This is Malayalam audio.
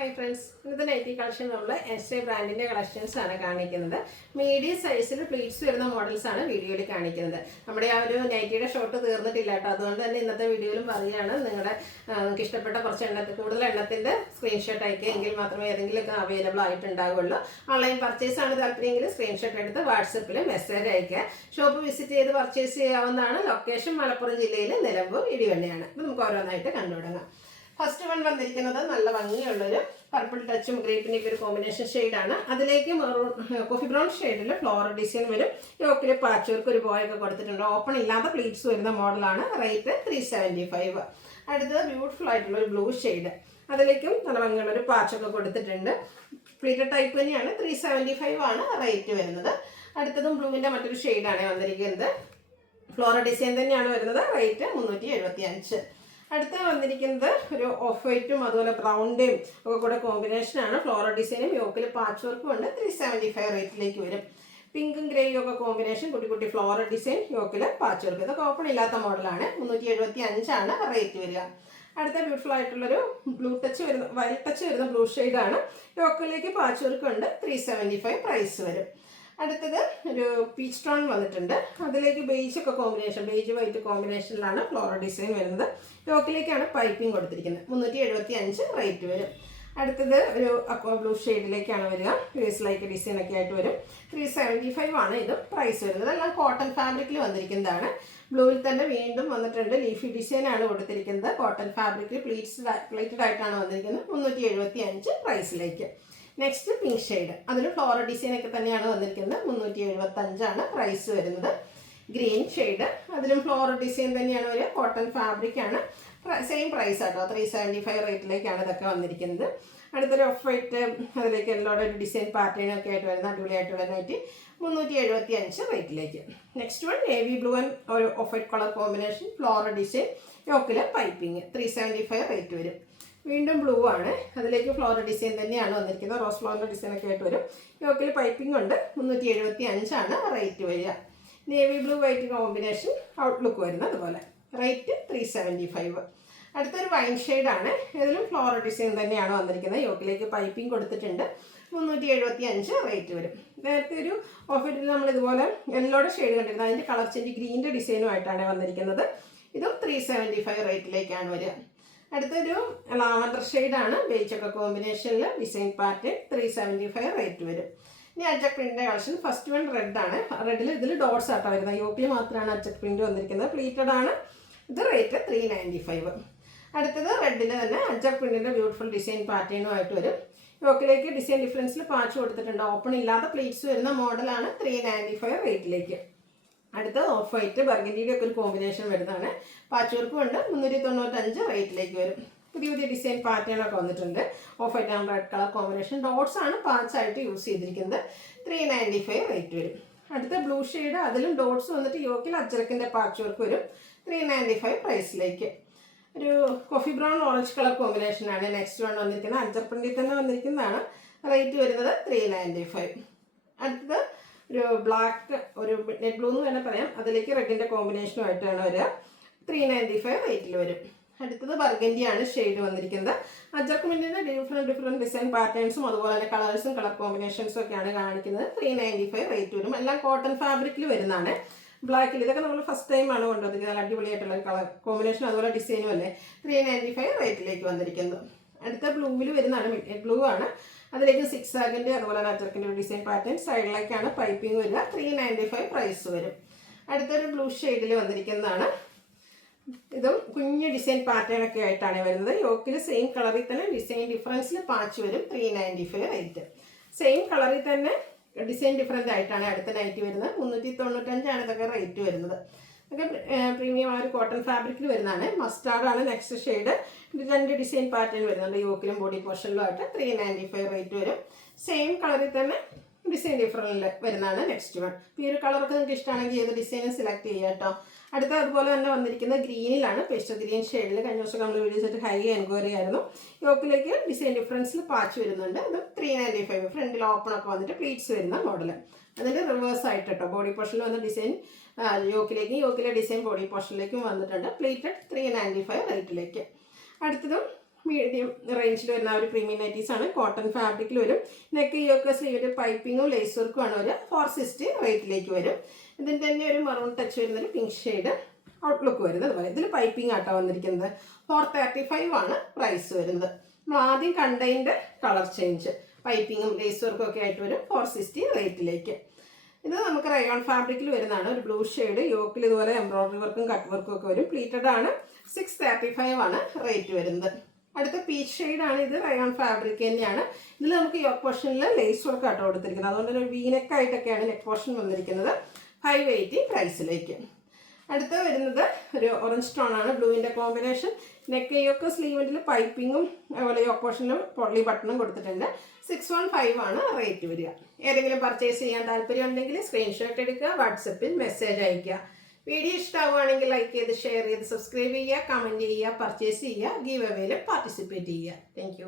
ഹായ് ഫ്രണ്ട്സ്, ഇന്നത്തെ നൈറ്റി കളക്ഷൻ നമ്മൾ എസ് ഐ ബ്രാൻഡിൻ്റെ കളക്ഷൻസ് ആണ് കാണിക്കുന്നത്. മീഡിയം സൈസിൽ പ്ലീറ്റ്സ് വരുന്ന മോഡൽസ് ആണ് വീഡിയോയിൽ കാണിക്കുന്നത്. നമ്മുടെ ആ ഒരു നൈറ്റിയുടെ ഷോട്ട് തീർന്നിട്ടില്ല കേട്ടോ. അതുകൊണ്ട് തന്നെ ഇന്നത്തെ വീഡിയോയിലും പറയുകയാണ്, നിങ്ങൾക്ക് ഇഷ്ടപ്പെട്ട കുറച്ച് കൂടുതൽ എണ്ണത്തിൻ്റെ സ്ക്രീൻഷോട്ട് അയക്കുക, എങ്കിൽ മാത്രമേ ഏതെങ്കിലുമൊക്കെ അവൈലബിൾ ആയിട്ടുണ്ടാവുള്ളൂ. ഓൺലൈൻ പർച്ചേസ് ആണ് താല്പര്യമെങ്കിൽ സ്ക്രീൻഷോട്ട് എടുത്ത് വാട്സപ്പിൽ മെസ്സേജ് അയക്കുക. ഷോപ്പ് വിസിറ്റ് ചെയ്ത് പർച്ചേസ് ചെയ്യാവുന്നതാണ്. ലൊക്കേഷൻ മലപ്പുറം ജില്ലയിൽ നിലമ്പൂർ ഇടിവണ്ണയാണ്. അപ്പോൾ നമുക്ക് ഓരോന്നായിട്ട് കണ്ടുപിടുങ്ങാം. ഫസ്റ്റ് വൺ വന്നിരിക്കുന്നത് നല്ല ഭംഗിയുള്ളൊരു പർപ്പിൾ ടച്ചും ഗ്രേപ്പിൻ്റെയൊക്കെ ഒരു കോമ്പിനേഷൻ ഷെയ്ഡാണ്. അതിലേക്ക് കോഫി ബ്രൗൺ ഷെയ്ഡിൽ ഫ്ലോറൽ ഡിസൈൻ വരും. യോക്കിൽ പാച്ച് വർക്ക് ഒരു ബോയൊക്കെ കൊടുത്തിട്ടുണ്ട്. ഓപ്പൺ ഇല്ലാത്ത പ്ലീറ്റ്സ് വരുന്ന മോഡലാണ്. റേറ്റ് 375. അടുത്തത് ബ്യൂട്ടിഫുൾ ആയിട്ടുള്ള ഒരു ബ്ലൂ ഷെയ്ഡ്, അതിലേക്കും നല്ല ഭംഗിയുള്ളൊരു പാച്ചൊക്കെ കൊടുത്തിട്ടുണ്ട്. പ്ലീറ്റഡ് ടൈപ്പ് തന്നെയാണ്. 375 ആണ് റേറ്റ് വരുന്നത്. അടുത്തതും ബ്ലൂവിൻ്റെ മറ്റൊരു ഷെയ്ഡാണ് വന്നിരിക്കുന്നത്. ഫ്ലോറൽ ഡിസൈൻ തന്നെയാണ് വരുന്നത്. റേറ്റ് 375. അടുത്ത വന്നിരിക്കുന്നത് ഒരു ഓഫ് വൈറ്റും അതുപോലെ ബ്രൗണിൻ്റെയും ഒക്കെ കൂടെ കോമ്പിനേഷനാണ്. ഫ്ലോറൽ ഡിസൈനും യോക്കിൽ പാച്ച് വർക്കും ഉണ്ട്. 375 റേറ്റിലേക്ക് വരും. പിങ്കും ഗ്രേയും ഒക്കെ കോമ്പിനേഷൻ, കുട്ടി കുട്ടി ഫ്ലോറൽ ഡിസൈൻ, യോക്കിൽ പാച്ച് വർക്ക്. ഇതൊക്കെ ഓപ്പൺ ഇല്ലാത്ത മോഡലാണ്. 375 ആണ് റേറ്റ് വരിക. അടുത്ത ബ്യൂട്ടിഫുൾ ആയിട്ടുള്ളൊരു ബ്ലൂ ടച്ച് വരുന്ന വയലറ്റ് ടച്ച് വരുന്ന ബ്ലൂ ഷെയ്ഡാണ്. യോക്കിലേക്ക് പാച്ച് വർക്ക് ഉണ്ട്. 375 പ്രൈസ് വരും. അടുത്തത് ഒരു പീച്ച് ടോൺ വന്നിട്ടുണ്ട്. അതിലേക്ക് ബേജൊക്കെ കോമ്പിനേഷൻ, ബേജ് വൈറ്റ് കോമ്പിനേഷനിലാണ് ഫ്ലോറൽ ഡിസൈൻ വരുന്നത്. യോക്കിലേക്കാണ് പൈപ്പിംഗ് കൊടുത്തിരിക്കുന്നത്. 375 റേറ്റ് വരും. അടുത്തത് ഒരു അക്വാ ബ്ലൂ ഷെയ്ഡിലേക്കാണ് വരിക. വേസ് ലൈക്ക് ഡിസൈനൊക്കെ ആയിട്ട് വരും. 375 ആണ് ഇത് പ്രൈസ് വരുന്നത്. എല്ലാം കോട്ടൺ ഫാബ്രിക്കിൽ വന്നിരിക്കുന്നതാണ്. ബ്ലൂവിൽ തന്നെ വീണ്ടും വന്നിട്ടുണ്ട്. ലീഫി ഡിസൈനാണ് കൊടുത്തിരിക്കുന്നത്. കോട്ടൺ ഫാബ്രിക്കിൽ പ്ലേറ്റഡ് ആയിട്ടാണ് വന്നിരിക്കുന്നത്. 375 പ്രൈസിലേക്ക്. നെക്സ്റ്റ് പിങ്ക് ഷെയ്ഡ്, അതിന് ഫ്ലോറൽ ഡിസൈൻ ഒക്കെ തന്നെയാണ് വന്നിരിക്കുന്നത്. 375 ആണ് പ്രൈസ് വരുന്നത്. ഗ്രീൻ ഷെയ്ഡ്, അതിലും ഫ്ലോറൽ ഡിസൈൻ തന്നെയാണ് വരിക. കോട്ടൺ ഫാബ്രിക് ആണ്. സെയിം പ്രൈസ് ആട്ടോ. 375 റേറ്റിലേക്കാണ് ഇതൊക്കെ വന്നിരിക്കുന്നത്. അടുത്തൊരു ഓഫ് വൈറ്റ്, അതിലേക്ക് എല്ലോടെ ഒരു ഡിസൈൻ പാറ്റേൺ ഒക്കെ ആയിട്ട് വരുന്ന അടിപൊളിയായിട്ടുള്ള നൈറ്റി. 375 റേറ്റിലേക്ക്. Next one navy blue and ഒരു off white colour combination, floral design, യോക്കിൽ പൈപ്പിംഗ്. 375 റേറ്റ് വരും. വീണ്ടും ബ്ലൂ ആണ്. അതിലേക്ക് ഫ്ലോറൽ ഡിസൈൻ തന്നെയാണ് വന്നിരിക്കുന്നത്. റോസ് ഫ്ലോറിൻ്റെ ഡിസൈനൊക്കെ ആയിട്ട് വരും. യോക്കിൽ പൈപ്പിംഗ് ഉണ്ട്. 375 ആണ് റേറ്റ് വരിക. Navy blue white combination outlook വരുന്നത് അതുപോലെ. റേറ്റ് 375. അടുത്തൊരു വൈൻ ഷെയ്ഡാണ്. ഇതിലും ഫ്ലോറൽ ഡിസൈൻ തന്നെയാണ് വന്നിരിക്കുന്നത്. യോക്കിലേക്ക് പൈപ്പിംഗ് കൊടുത്തിട്ടുണ്ട്. 375 റേറ്റ് വരും. നേരത്തെ ഒരു ഓഫറിൽ നമ്മൾ ഇതുപോലെ യെല്ലോയുടെ ഷെയ്ഡ് കണ്ടിരുന്നത്. അതിൻ്റെ കളർ ചേഞ്ച് ഗ്രീൻ്റെ ഡിസൈനുമായിട്ടാണ് വന്നിരിക്കുന്നത്. ഇതും 375 റേറ്റിലേക്കാണ് വരിക. അടുത്തൊരു ലാവൻഡർ ഷെയ്ഡാണ്. ബേജൊക്കെ കോമ്പിനേഷനിൽ ഡിസൈൻ പാറ്റേൺ. 375 റേറ്റ് വരും. ഇനി അജക് പ്രിൻ്റിൻ്റെ കളക്ഷൻ. ഫസ്റ്റ് വൺ റെഡാണ്. റെഡിൽ ഇതിൽ ഡോട്ട്സ് ആട്ടോ വരുന്നത്. യോക്കിൽ മാത്രമാണ് അജക് പ്രിൻ്റ് വന്നിരിക്കുന്നത്. പ്ലീറ്റഡ് ആണ്. ഇത് റേറ്റ് 395. അടുത്തത് റെഡിൽ തന്നെ അജക് പ്രിൻ്റിൻ്റെ ബ്യൂട്ടിഫുൾ ഡിസൈൻ പാറ്റേണുമായിട്ട് വരും. യോക്കിലേക്ക് ഡിസൈൻ ഡിഫറൻസിൽ പാച്ച് കൊടുത്തിട്ടുണ്ട്. ഓപ്പൺ ഇല്ലാത്ത പ്ലീറ്റ്സ് വരുന്ന മോഡലാണ്. 395 റേറ്റിലേക്ക്. അടുത്ത ഓഫ് വൈറ്റ് ബർഗൻഡിയുടെ ഒക്കെ ഒരു കോമ്പിനേഷൻ വരുന്നതാണ്. പാച്ച് വർക്കും ഉണ്ട്. 395 റേറ്റിലേക്ക് വരും. പുതിയ പുതിയ ഡിസൈൻ പാറ്റേൺ ഒക്കെ വന്നിട്ടുണ്ട്. Of white and red colour combination. Dots ആണ് പാച്ചായിട്ട് യൂസ് ചെയ്തിരിക്കുന്നത്. 395 റേറ്റ് വരും. അടുത്ത ബ്ലൂ ഷെയ്ഡ്, അതിലും ഡോട്ട്സ് വന്നിട്ട് യോക്കിൽ അജ്രക്കിൻ്റെ പാച്ച് വർക്ക് വരും. 395 പ്രൈസിലേക്ക്. ഒരു കോഫി ബ്രൗൺ ഓറഞ്ച് കളർ കോമ്പിനേഷനാണ് നെക്സ്റ്റ് വൺ വന്നിരിക്കുന്നത്. അജ്രക് പ്രിന്റിൽ തന്നെ വന്നിരിക്കുന്നതാണ്. റേറ്റ് വരുന്നത് 395. അടുത്തത് ഒരു ബ്ലാക്ക്, ഒരു നെറ്റ് ബ്ലൂ എന്ന് തന്നെ പറയാം. അതിലേക്ക് റെഡിൻ്റെ കോമ്പിനേഷനുമായിട്ടാണ് വരിക. 395 റേറ്റിൽ വരും. അടുത്തത് ബർഗൻഡിയാണ് ഷെയ്ഡ് വന്നിരിക്കുന്നത്. അജക് പ്രിന്റിൻ്റെ ഡിഫറെൻറ്റ് ഡിസൈൻ പാറ്റേൺസും അതുപോലെ തന്നെ കളേഴ്സും കളർ കോമ്പിനേഷൻസും ഒക്കെയാണ് കാണിക്കുന്നത്. 395 റേറ്റ് വരും. എല്ലാം കോട്ടൺ ഫാബ്രിക്കിൽ വരുന്നതാണ്. ബ്ലാക്കിൽ ഇതൊക്കെ നമ്മൾ ഫസ്റ്റ് ടൈമാണ് കൊണ്ടുവന്നിരിക്കുന്നത്. നല്ല അടിപൊളിയായിട്ടുള്ള കളർ കോമ്പിനേഷൻ അതുപോലെ ഡിസൈനും അല്ലേ. 395 റേറ്റിലേക്ക് വന്നിരിക്കുന്നത്. അടുത്ത ബ്ലൂവിൽ വരുന്നതാണ്. മിഡ് ബ്ലൂ ആണ്. അതിലേക്ക് സിക്സ് ആഗിൻ്റെ അതുപോലെ അജർക്കിൻ്റെ ഒരു ഡിസൈൻ പാറ്റേൺ. സൈഡിലേക്കാണ് പൈപ്പിംഗ് വരിക. 395 പ്രൈസ് വരും. അടുത്തൊരു ബ്ലൂ ഷെയ്ഡിൽ വന്നിരിക്കുന്നതാണ്. ഇതും കുഞ്ഞ് ഡിസൈൻ പാറ്റേൺ ഒക്കെ ആയിട്ടാണ് വരുന്നത്. യോക്കിൽ സെയിം കളറിൽ തന്നെ ഡിസൈൻ ഡിഫറൻസിൽ പാച്ച് വരും. 395 റേറ്റ്. സെയിം കളറിൽ തന്നെ ഡിസൈൻ ഡിഫറൻറ്റ് ആയിട്ടാണ് അടുത്ത നൈറ്റ് വരുന്നത്. 395 ആണ് ഇതൊക്കെ റേറ്റ് വരുന്നത്. ഒക്കെ പ്രീമിയം ആ ഒരു കോട്ടൺ ഫാബ്രിക്കിൽ വരുന്നതാണ്. മസ്റ്റാർഡാണ് നെക്സ്റ്റ് ഷെയ്ഡ്. രണ്ട് ഡിസൈൻ പാറ്റേൺ വരുന്നുണ്ട്. യോക്കിലും ബോഡി പോർഷനിലും ആയിട്ട്. 395 റേറ്റ് വരും. സെയിം കളറിൽ തന്നെ ഡിസൈൻ ഡിഫറൻറ്റിൽ വരുന്നതാണ് നെക്സ്റ്റ് വൺ. ഈ ഒരു കളറൊക്കെ നിങ്ങൾക്ക് ഇഷ്ടമാണെങ്കിൽ ഏത് ഡിസൈനും സെലക്ട് ചെയ്യുക കേട്ടോ. അടുത്ത അതുപോലെ തന്നെ വന്നിരിക്കുന്നത് ഗ്രീനിലാണ്. പേസ്റ്റൽ ഗ്രീൻ ഷെയ്ഡിൽ. കഴിഞ്ഞ ദിവസം നമ്മൾ വീഡിയോസ് ആയിട്ട് ഹൈ എൻക്വയറി ആയിരുന്നു. യോക്കിലേക്ക് ഡിസൈൻ ഡിഫറൻസിൽ പാച്ച് വരുന്നുണ്ട്. അത് 395. ഫ്രണ്ടിൽ ഓപ്പൺ ഒക്കെ വന്നിട്ട് പ്ലീറ്റ്സ് വരുന്ന മോഡൽ. അതിൻ്റെ റിവേഴ്സ് ആയിട്ട് കേട്ടോ. ബോഡി പോർഷനിൽ വന്ന ഡിസൈൻ യോക്കിലേക്കും യോക്കിലെ ഡിസൈൻ ബോഡി പോർഷനിലേക്കും വന്നിട്ടുണ്ട്. പ്ലീറ്റഡ് 395 റേറ്റിലേക്ക്. അടുത്തതും മീഡിയം റേഞ്ചിൽ വരുന്ന ഒരു പ്രീമിയം നൈറ്റീസാണ്. കോട്ടൺ ഫാബ്രിക്കിൽ വരും. നെക്ക് യോക്ക് സ്ലീവിൻ്റെ പൈപ്പിങ്ങും ലേസ് വർക്കും ആണ് ഒരു 460 റേറ്റിലേക്ക് വരും. ഇതിൻ്റെ തന്നെ ഒരു മറൂൺ ടച്ച് വരുന്നൊരു പിങ്ക് ഷെയ്ഡ് ഔട്ട്ലുക്ക് വരുന്നത്. അതുപോലെ ഇതിൽ പൈപ്പിംഗ് ആട്ടോ വന്നിരിക്കുന്നത്. 435 ആണ് പ്രൈസ് വരുന്നത്. നമ്മൾ ആദ്യം കണ്ടതിൻ്റെ കളർ ചേഞ്ച് പൈപ്പിങ്ങും ലേസ് വർക്കും ഒക്കെ ആയിട്ട് വരും 460 റേറ്റിലേക്ക്. ഇത് നമുക്ക് റയോൺ ഫാബ്രിക്കിൽ വരുന്നതാണ്. ഒരു ബ്ലൂ ഷെയ്ഡ് യോക്കിൽ ഇതുപോലെ എംബ്രോയിഡറി വർക്കും കട്ട് വർക്കും ഒക്കെ വരും. പ്ലീറ്റഡ് ആണ്. 635 ആണ് റേറ്റ് വരുന്നത്. അടുത്ത പീച്ച് ഷെയ്ഡാണ്. ഇത് റയോൺ ഫാബ്രിക് തന്നെയാണ്. ഇതിൽ നമുക്ക് യോക്ക് പോർഷനിൽ ലേസ് വർക്ക് ആട്ടോ കൊടുത്തിരിക്കുന്നത്. അതുകൊണ്ട് തന്നെ ഒരു വീനെക്ക് ആയിട്ടൊക്കെയാണ് നെക്ക് പോർഷൻ വന്നിരിക്കുന്നത്. 580 പ്രൈസിലേക്ക്. അടുത്ത വരുന്നത് ഒരു ഓറഞ്ച് ടോൺ ആണ്. ബ്ലൂവിൻ്റെ കോമ്പിനേഷൻ. നെക്ക് യോക്ക് സ്ലീവിൽ പൈപ്പിങ്ങും അതുപോലെ യോക്ക് പോർഷനിലും പൊള്ളി ബട്ടണും കൊടുത്തിട്ടുണ്ട്. 615 ആണ് റേറ്റ് വരിക. ഏതെങ്കിലും പർച്ചേസ് ചെയ്യാൻ താല്പര്യമുണ്ടെങ്കിൽ സ്ക്രീൻഷോട്ട് എടുക്കുക, വാട്സപ്പിൽ മെസ്സേജ് അയയ്ക്കുക. വീഡിയോ ഇഷ്ടമാവുകയാണെങ്കിൽ ലൈക്ക് ചെയ്ത് ഷെയർ ചെയ്ത് സബ്സ്ക്രൈബ് ചെയ്യുക, കമൻറ്റ് ചെയ്യുക, പർച്ചേസ് ചെയ്യുക, ഗീവ് അവേയിൽ പാർട്ടിസിപ്പേറ്റ് ചെയ്യുക. താങ്ക്